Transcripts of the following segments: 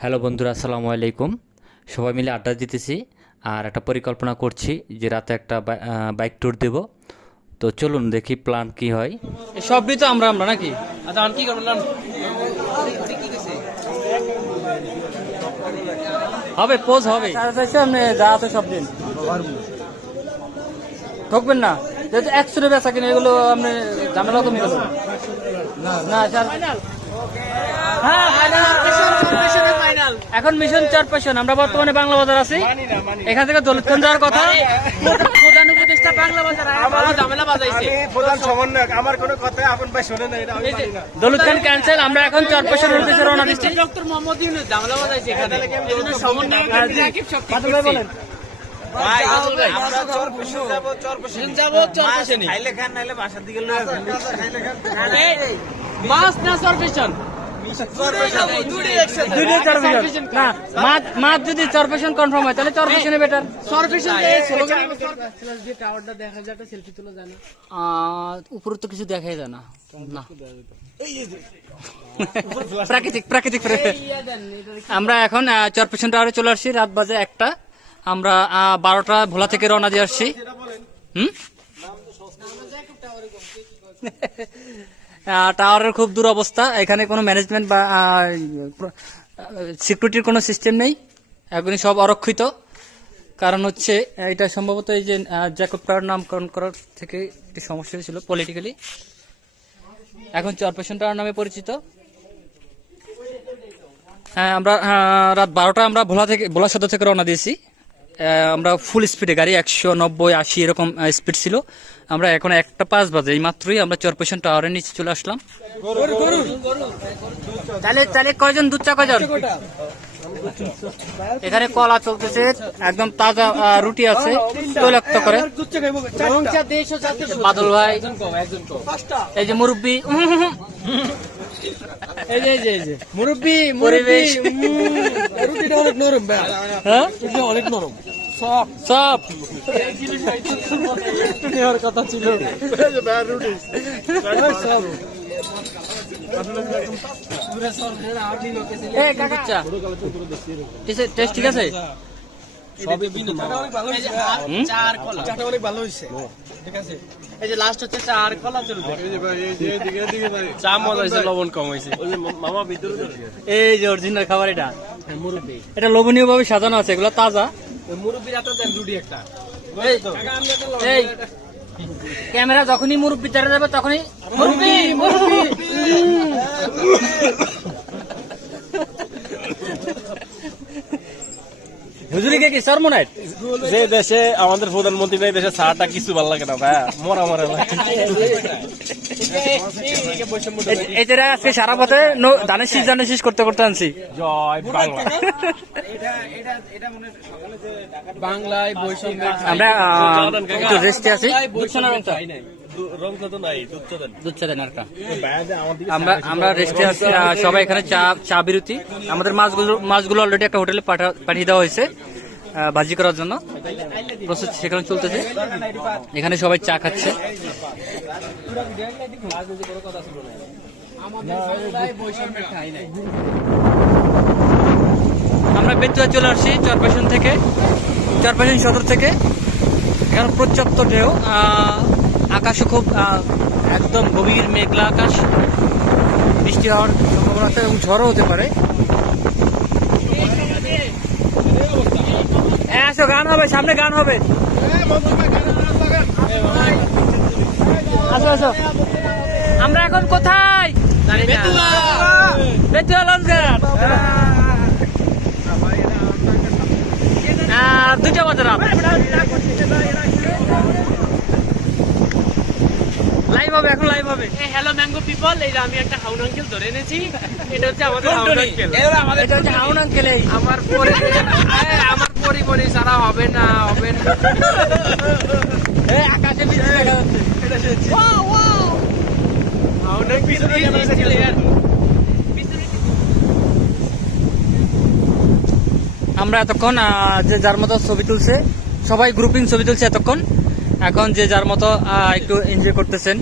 Hello বন্ধুরা আসসালামু আলাইকুম। সবাই মিলে আড্ডা দিতেছি আর একটা পরিকল্পনা করছি যে রাতে একটা বাইক ট্যুর দেব। তো চলুন দেখি প্ল্যান কি হয়। সবই তো আমরা আমরা নাকি? আচ্ছা আর কি করবেন হবে পোজ হবে। আপনি যা আছে সব দিন। ঠকবেন না? যেহেতু একশো বেচা কিনে এগুলো আপনি ঝামেলা কমে গেল। না স্যার। হ্যাঁ, এখন মিশন চার পেশন আমরা বর্তমানে বাংলা বাজার আছি। এখান থেকে দলিতগঞ্জ যাওয়ার কথা। প্রধান উপদেষ্টা বাংলা বাজার ঝামেলা বাজাইছে। প্রধান সমন্বয়ক আমার কোনো কথা আপন ভাই শোনে না এটা আমি মানি না। দলিত খান ক্যান্সেল আমরা এখন উদ্দেশ্যে রওনা দিচ্ছি। ডক্টর মোহাম্মদ ইউনুস ঝামেলা বাজাইছে এজন্য হ্যাঁ, রাকিব সব। বলেন। মাছ না। না মাছ যদি কনফার্ম হয় তাহলে বেটার উপরে তো কিছু দেখাই যায় না প্রাকৃতিক প্রাকৃতিক আমরা এখন চরপেশন টাওয়ারে চলে আসছি রাত বাজে একটা আমরা বারোটা ভোলা থেকে রওনা দিয়ে আসছি হুম টাওয়ারের খুব দুরবস্থা। এখানে কোনো ম্যানেজমেন্ট বা সিকিউরিটির কোনো সিস্টেম নেই। এখনই সব অরক্ষিত। কারণ হচ্ছে, এটা সম্ভবত এই যে জ্যাকব টাওয়ার নামকরণ করার থেকে একটি সমস্যা হয়েছিল পলিটিক্যালি এখন চরপেশন টাওয়ার নামে পরিচিত। হ্যাঁ আমরা রাত বারোটা আমরা ভোলা থেকে, ভোলা সদর থেকে রওনা দিয়েছি। আমরা ফুল স্পিডে গাড়ি একশো নব্বই আশি এরকম স্পিড ছিল। আমরা এখন একটা পাঁচ বাজে এই মাত্রই আমরা চরপেশন টাওয়ারের নিচে চলে আসলাম। তাহলে তাহলে কয়জন দুধ চা কয়জন? এখানে কলা চলতেছে একদম তাজা রুটি আছে তৈলাক্ত করে। দেশ ও বাদল ভাই এই যে মুরব্বী এই যে এই যে এই যে। মুরব্বি পরিবেশ। রুটিটা অনেক নরম হ্যাঁ রুটিটা অনেক নরম। সব। নেওয়ার কথা ছিল। রুটি এই কাকা চা টেস্ট ঠিক আছে? হুম? চার কলা। চাটা অনেক ভালো হইছে ঠিক আছে? এই যে লাস্ট হচ্ছে চার কলা চলবে। চা মজা হইছে লবণ কম হইছে মামা ভিতরে এই যে অরিজিনাল খাবার এটা। এটা লোভনীয় ভাবে সাজানো আছে এগুলো তাজা। মুরব্বির হাতে দেন রুটি একটা। এই ক্যামেরা যখনই মুরব্বি তেরে যাবে তখনই মুরব্বি মুরব্বি। হুজুরিকে কি সরমোনাইট যে দেশে আমাদের প্রধানমন্ত্রী নাই দেশে চাটা কিছু ভালো লাগে না ভাই। মরা মরা লাগে এই আজকে সারা পথে ধানের শীষ শীষ করতে করতে আনছি। জয় বাংলা। বাংলায় বৈষম্যের আমরা একটু রেস্টে আছি। তো আমার আমরা রেস্টে আছি সবাই এখানে চা চা বিরতি। আমাদের মাছগুলো মাছগুলো অলরেডি একটা হোটেলে পাঠা- পাঠিয়ে দেওয়া হয়েছে ভাজি করার জন্য। প্রস্তুত সেখানে চলতেছে। এখানে সবাই চা খাচ্ছে। আমরা বেতুয়া চলে আসছি চরপেশন থেকে চরপেশন সদর থেকে। এখন প্রচ্ছপ্ত ঢেউ। আকাশও খুব একদম গভীর মেঘলা আকাশ। বৃষ্টি হওয়ার সম্ভাবনা আছে এবং ঝড়ও হতে পারে। গান হবে সামনে গান হবে। আমরা এখন কোথায়? আহ, দুইটা বাজে রাত লাইভ হবে এখন লাইভ হবে। হ্যালো ম্যাঙ্গো পিপল এই আমি একটা হাউন আঙ্কেল ধরে এনেছি এটা হচ্ছে আমাদের হাউন আঙ্কেল এটা হচ্ছে হাউন আঙ্কেল এই। আমার পরি আমার পরিমণি ছাড়া হবে না হবে না। আকাশে বৃষ্টি দেখা যাচ্ছে। হাউন আঙ্কেল আমরা এতক্ষণ আহ, যে যার মতো ছবি তুলছে সবাই গ্রুপিং ছবি তুলছে এতক্ষণ। এখন যে যার মতো আহ, একটু এনজয় করতেছেন।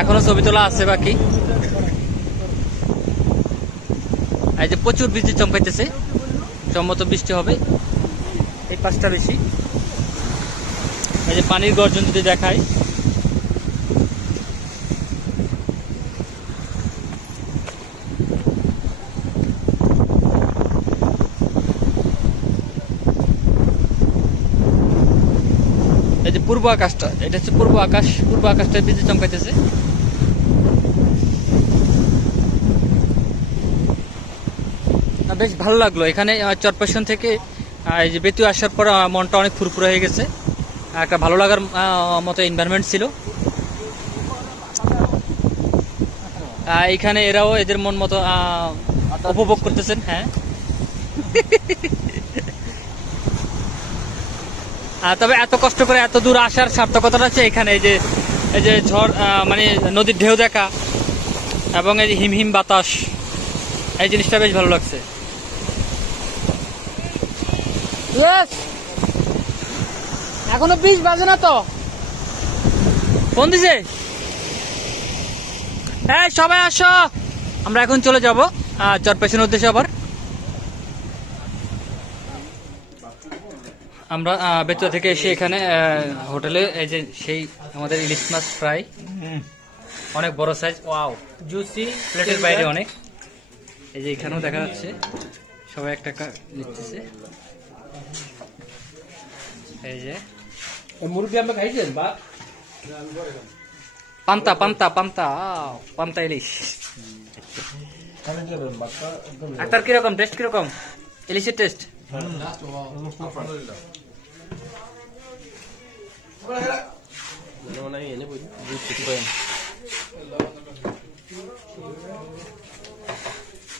এখনও ছবি তোলা আছে বাকি। এই যে প্রচুর বৃষ্টি চমকাইতেছে। সম্মত বৃষ্টি হবে। এই পাঁচটা বেশি। এই যে পানির গর্জন যদি দেখায়। এই যে পূর্ব আকাশটা এটা হচ্ছে পূর্ব আকাশ পূর্ব আকাশটা বিদ্যুৎ চমকাইতেছে। বেশ ভালো লাগল। এখানে আহ, চরপেশন থেকে এই যে বেতু আসার পর মনটা অনেক ফুরফুরে হয়ে গেছে। একটা ভালো লাগার মতো এনভায়রনমেন্ট ছিল। এখানে এরাও এদের মন মতো উপভোগ করতেছেন হ্যাঁ। তবে এত কষ্ট করে এত দূর আসার সার্থকতাটা হচ্ছে এখানে এই যে এই যে ঝড় মানে নদীর ঢেউ দেখা এবং এই যে হিম হিম বাতাস এই জিনিসটা বেশ ভালো লাগছে। এখনও বিশ বাজে না তো। ফোন দিছে? হ্যাঁ সবাই আসো। আমরা এখন চলে যাব চরপেশনের উদ্দেশ্যে আবার। আমরা বেতুয়া থেকে এসে এখানে হোটেলে এই যে সেই আমাদের ইলিশ মাছ ফ্রাই। অনেক বড় সাইজ ওয়াও জুসি প্লেটের বাইরে অনেক। এই যে এখানেও দেখা যাচ্ছে সবাই একটা নিচ্ছে। এই যে। মুরগি আমরা খাইছেন বা? পান্তা পান্তা পান্তা পান্তা ইলিশ। আর কীরকম টেস্ট কীরকম? ইলিশের টেস্ট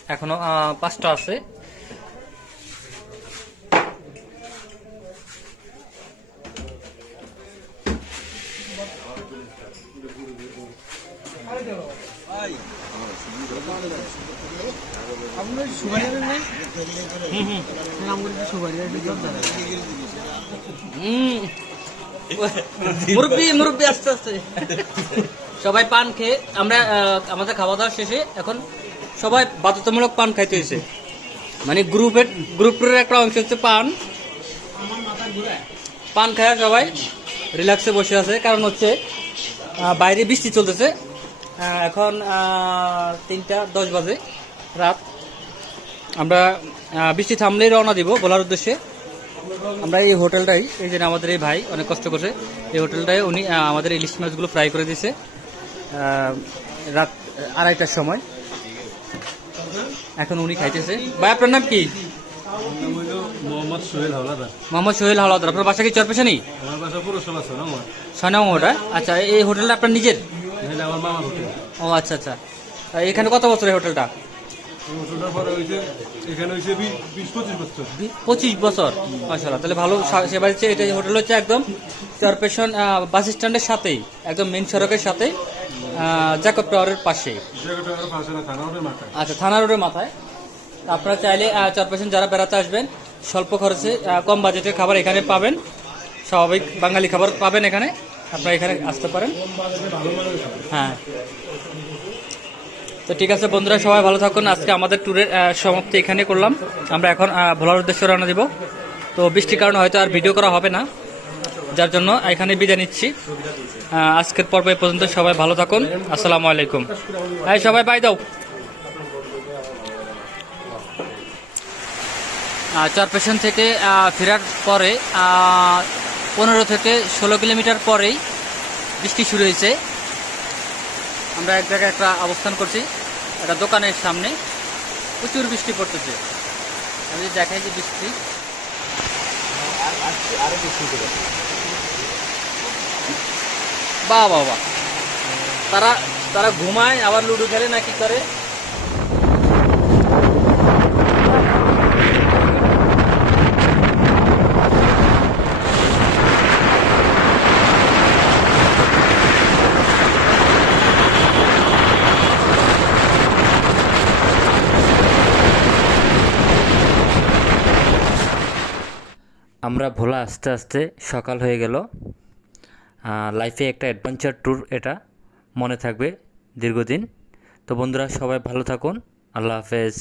এখনও পাঁচটা আছে হুম। মুরব্বি মুরব্বি, আস্তে আস্তে। সবাই পান খেয়ে, আমরা আমাদের খাওয়া দাওয়া শেষে এখন সবাই বাধ্যতামূলক পান খাইতে হয়েছে মানে গ্রুপের গ্রুপের একটা অংশ হচ্ছে পান। পান খায় সবাই রিল্যাক্সে বসে আছে। কারণ হচ্ছে বাইরে বৃষ্টি চলতেছে। এখন তিনটা দশ বাজে রাত। আমরা বৃষ্টি থামলেই রওনা দিব বলার উদ্দেশ্যে। আমরা এই হোটেলটাই এই যে আমাদের এই ভাই অনেক কষ্ট করছে। এই হোটেলটাই উনি আমাদের ইলিশ মাছগুলো ফ্রাই করে দিয়েছে রাত আড়াইটার সময়। এখন উনি খাইতেছে। ভাই আপনার নাম কি? মোহাম্মদ সোহেল হাওলাদার। মোহাম্মদ সোহেল হাওলাদার। আপনার বাসা কি চরপেশানি আমার বাসা পুরসভা ওটা আচ্ছা এই হোটেলটা আপনার নিজের? আমার মামার হোটেল। ও আচ্ছা আচ্ছা। এখানে কত বছর এই হোটেলটা? হোটেলটার পরে হয়েছে এখানে হয়েছে বিশ পঁচিশ বছর। পঁচিশ বছর। মাসাল্লাহ তাহলে ভালো সেবা দিচ্ছে। এটা হোটেল হচ্ছে একদম চরপেশন বাস স্ট্যান্ডের সাথেই একদম মেন সড়কের সাথে জ্যাকব টাওয়ারের পাশে। আচ্ছা থানা রোডের মাথায়। আপনারা চাইলে চরপেশন যারা বেড়াতে আসবেন স্বল্প খরচে কম বাজেটের খাবার এখানে পাবেন। স্বাভাবিক বাঙালি খাবার পাবেন এখানে। আপনারা এখানে আসতে পারেন। হ্যাঁ। তো ঠিক আছে বন্ধুরা, সবাই ভালো থাকুন। আজকে আমাদের ট্যুরের সমাপ্তি এখানে করলাম। আমরা এখন ভোলার উদ্দেশ্যে রওনা দিব। তো বৃষ্টির কারণে হয়তো আর ভিডিও করা হবে না। যার জন্য এখানে বিদায় নিচ্ছি। আজকের পর্ব এ পর্যন্ত সবাই ভালো থাকুন। আসসালামু আলাইকুম। এই সবাই বাই দাও। চার চরপেশন থেকে ফেরার পরে পনেরো থেকে ষোলো কিলোমিটার পরেই বৃষ্টি শুরু হয়েছে। আমরা এক জায়গায় একটা অবস্থান করছি, একটা দোকানের সামনে। প্রচুর বৃষ্টি পড়তেছে। আমি যদি দেখাই যে বৃষ্টি। বা বা তারা তারা ঘুমায়, আবার লুডো খেলে না কি করে? আমরা ভোলা আস্তে আস্তে সকাল হয়ে গেল। লাইফে একটা অ্যাডভেঞ্চার ট্যুর এটা মনে থাকবে দীর্ঘদিন। তো বন্ধুরা সবাই ভালো থাকুন। আল্লাহ হাফেজ।